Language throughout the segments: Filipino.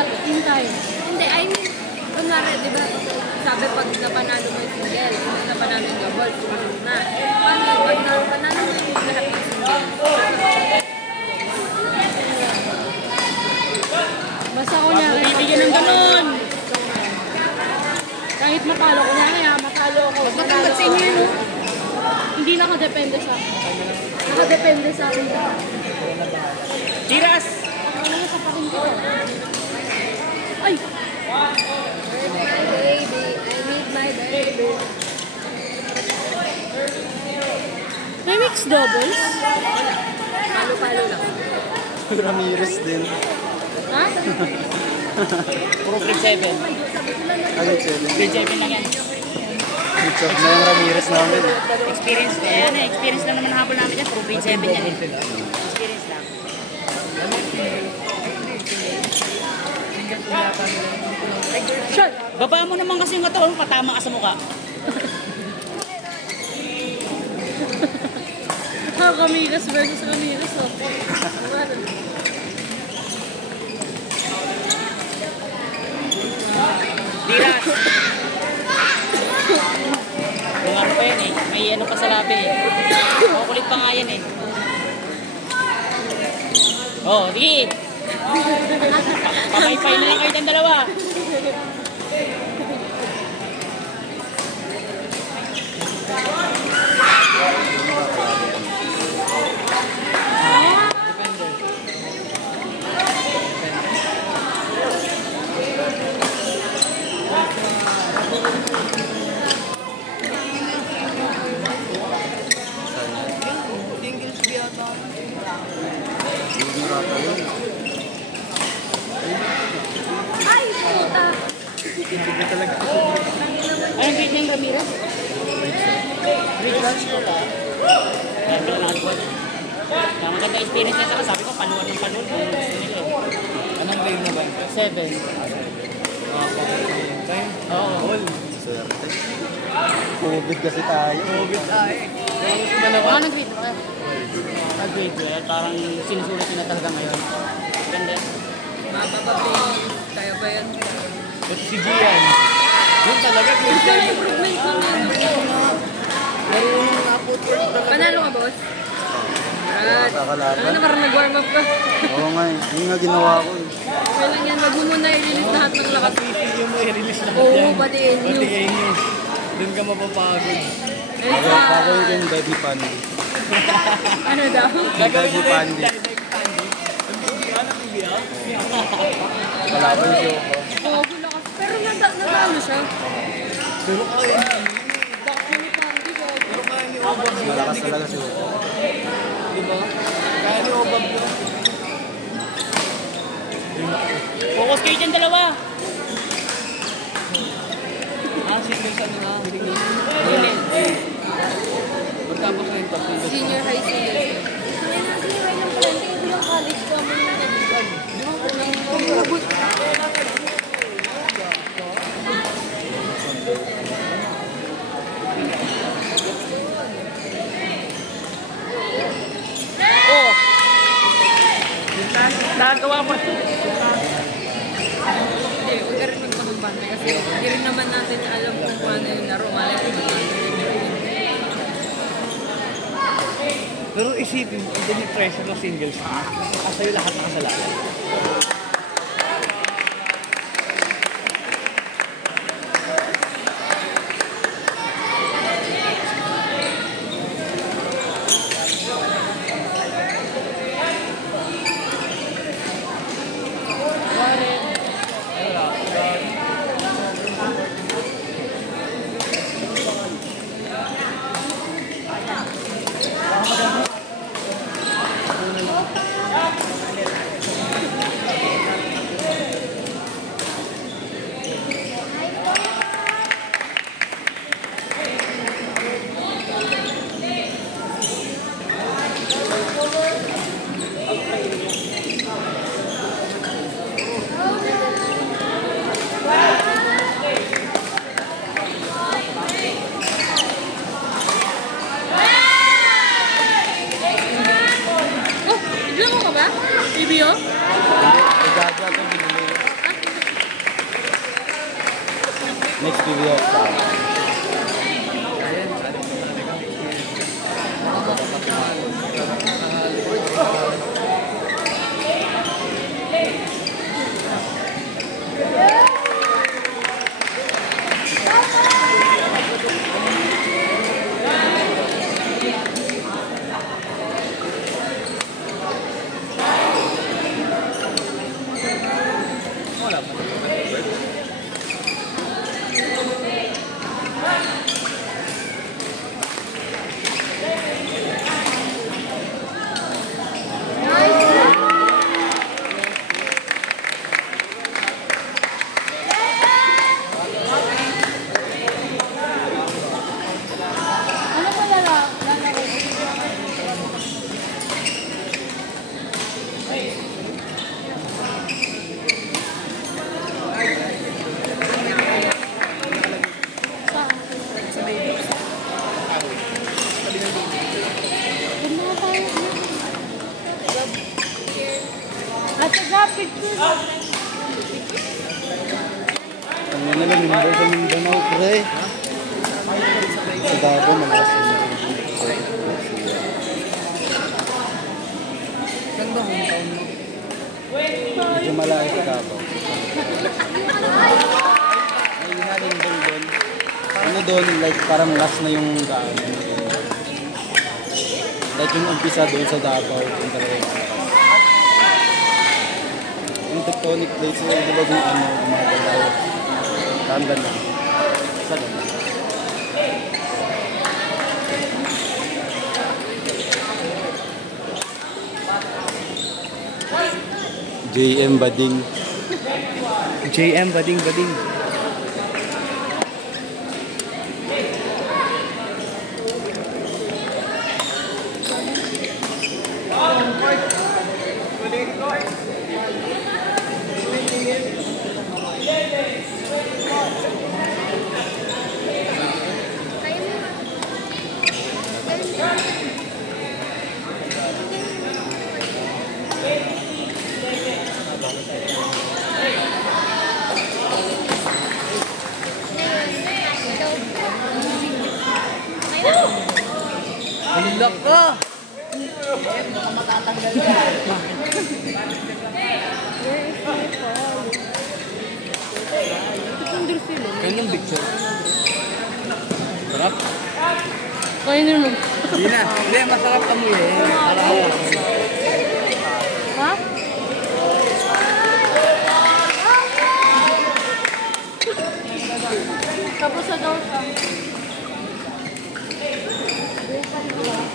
hintay. Hindi, I mean, kunwari, di ba, sabi pag napanalo mo yung single, napanalo yung double, sumunod na. Paano pag napanalo mo yung lahat ng single? Basta ko na bibigyan ng ganun. Kahit matalo ko na kaya matalo ako. Ba't sa inyo yun, no? Hindi na ako depende sa akin. Nakadepende sa akin. Tiras! Ano mo sa pakin ko? Ay! My baby, I need my baby. May mixed doubles? Palo-palo lang. Ramirez din. Ha? Puro grade 7. Ano 7? Grade 7 lang yan. Richard na yung Ramirez namin. Experience, experience lang naman habol namin dyan. Puro grade 7 yan eh. Experience lang. Shot! Baba mo naman kasi yung katawan, patama ka sa mukha. Ramirez versus Ramirez. Oh. Tiras! Kung ano pa yan eh. May ano pa sa labi eh. Kukulit pa nga yan eh. Oh, sige! Papay-pay na lang kayo ng dalawa. Ay, puta! Anong grade ng Ramirez? Grade 1 pala. Maganda experience niya sa sabi ko, panuan ng panuan. Anong grade na ba? 7. Oo. Swerte. COVID kasi tayo. COVID tayo. Anong grade ba? Grade 12. Parang sinusulat niya na talaga ngayon. Ganda. Mapapabilis. Kaya ba yan? Ito si Gian. Yun talaga. Gusto na improvement naman. Marunong na po talaga. Panalo ka, boss? Brad. Ano na, parang nag-warm up ka. Oo nga eh. Yun nga ginawa ko eh. Okay lang yan. Wag mo muna i-release lahat ng lakas. Yung mo i-release lahat Oo, yan. batiin nyo. Batiin nyo. Doon ka mapapagod. Gagawin ko yung Debbie Pandi. Ano daw? Debbie Pandi. Wala pa yung show ko. Oo, lakas. Pero natalo siya. Pero kaya Bakit ni Pandy ko? Pero kaya ni Obab yun. Malakas talaga show ko. Diba? Kaya ni Obab yun. Focus kayo dyan dalawa. Senior sa nila. Magtapos na yung top. Senior high senior. Kaya na, senior high lang pala. Hindi yung college ko. Oh! Nagawa mo. Hindi, huwag ka rin magpapabante kasi hindi rin naman natin alam kung paano yung laro. Malay ko naman. Pero isipin mo, ito yung pressure ng singles. Kasayo lahat ng kasalanan. Next PBR sa Ano pa lalaki? At sa picture. Ang yan nalang member sa Mindanao, pre. Sa Davao, malakas na Saan ba hometown mo? medyo malayo sa Davao. May hinaling doon. Ano doon, like parang last na yung daan. Like yung umpisa doon sa Davao, yung talaga yung malakas. Yung tectonic plates, yung diba yung ano, gumagalaw. Tanda na. Sa doon. JM Bading. JM Bading Bading. Hilak ka! Baka matatanggal ka. Kaya ng big shot. Sarap? Kaya naman. Hindi na. Hindi, masarap ka mo eh. Ha? Tapos sa daw siya.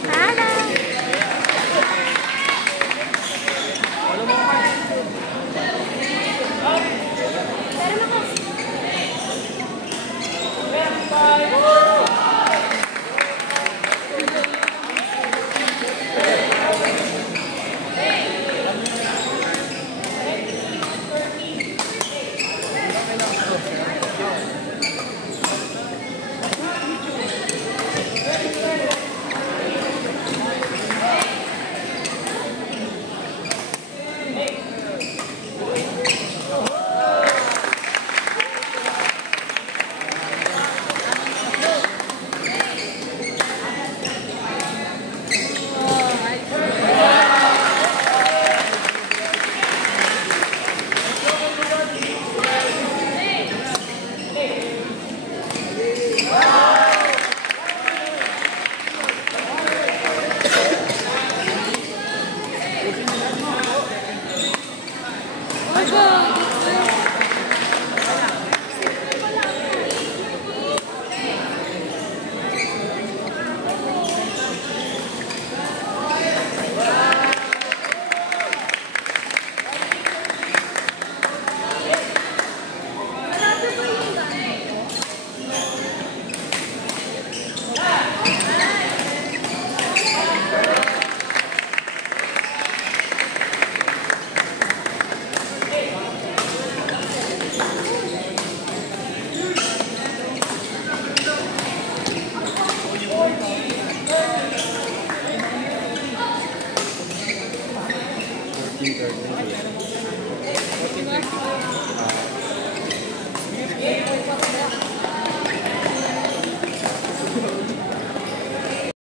Hana! Internet.